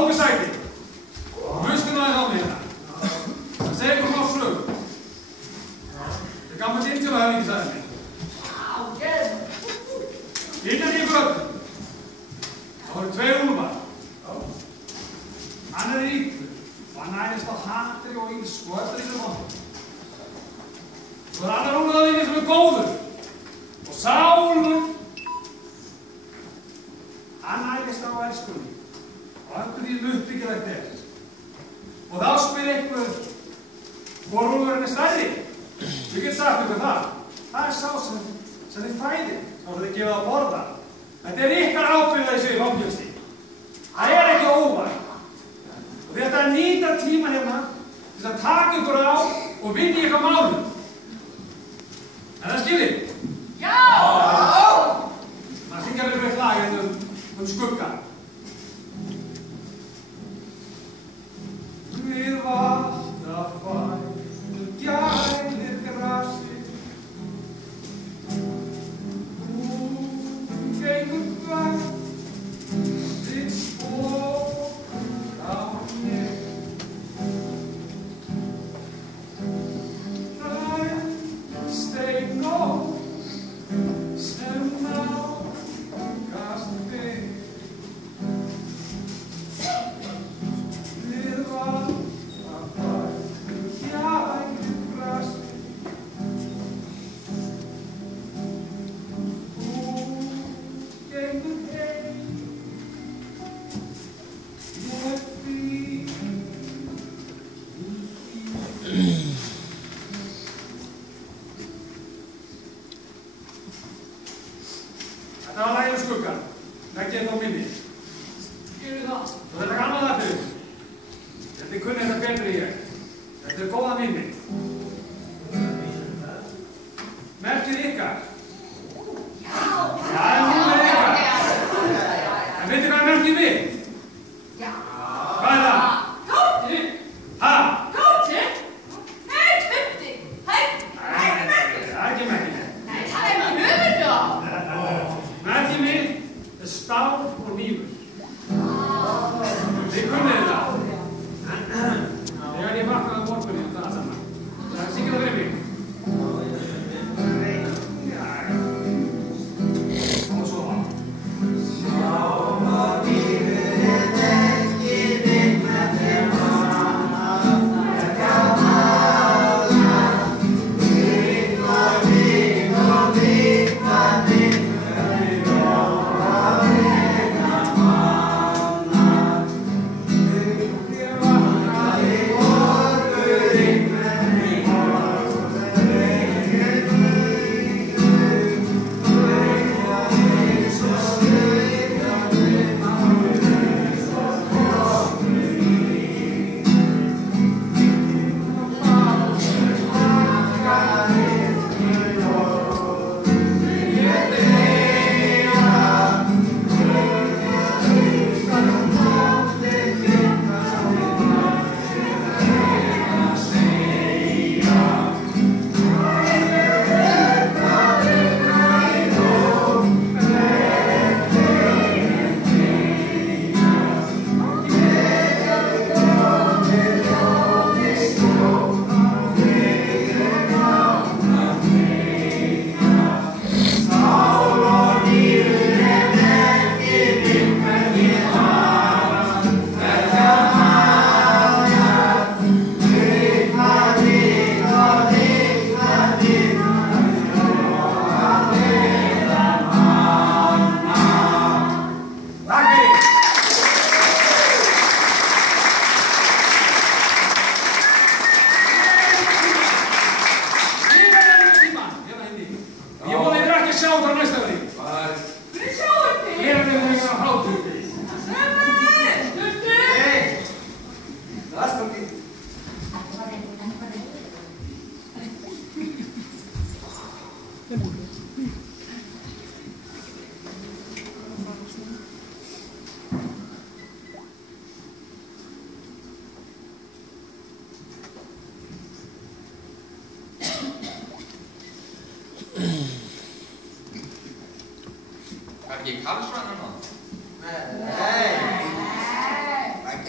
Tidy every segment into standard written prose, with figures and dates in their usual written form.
Fáðu ykkur sæti. Hlustið nú aðeins á mig hérna. Það segir ykkur smá sögu. Það er gammalt indjóla hefði ekki sagði mig. Innan í götu. Það voru 2 úlfar. Hann er ríkur og hann nærist á hatri og ílsku og eftir ykkur vondur. Svo er annar úlfur þarna inni sem er góður. Og sá úlfur, hann nærist á elskunni. Og eftir því uppbyggilegt er. Og þá spyr einhver hvor úlfurinn er stærri. Ég get sagt ykkur það. Það er sá sem þið fæðir. Þá þið gefið að borða. Þetta er ykkar ábyrgð þessu í fangelsi. Það er ekki óvænt. Og þið ættu að nýta tímann hérna til að taka ykkur á og vinna í ykkar málum. Er það skilið? Já! Það syngja við eitt lag hérna skugga. Við vatnafæðu gælir grasi Gengum veg, þitt spór á mér. Stein nóg sem nálgast þig. Við vatnafæðu gælir grasi Þetta var lagið skuggan. Leggið þetta á minni. Gerðu það. Og þetta kann á það fyrir. Þetta kunni þetta betri en ég. Þetta er góða minni. Merkið ykkar. Já! Já, hún er ykkar. En veitir hvað er merkið mitt? Já! Hvað er það? Tóti! Ha? Tóti! Hei, Tóti! Hei! Það er ekki merkið mitt. Nei, það er maður höfundu á! Merkið mitt er stál og nýfur. Þið kunnið þetta. Þegar ég vaknaði á morgunni um það saman. Það syngir það fyrir mig. Og svo var. Ekki Karlsson annað? Nei. Það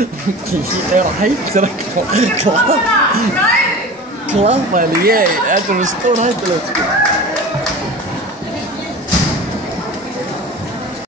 Ég er hættur að klappa henni, þetta er stór hættulegt sko.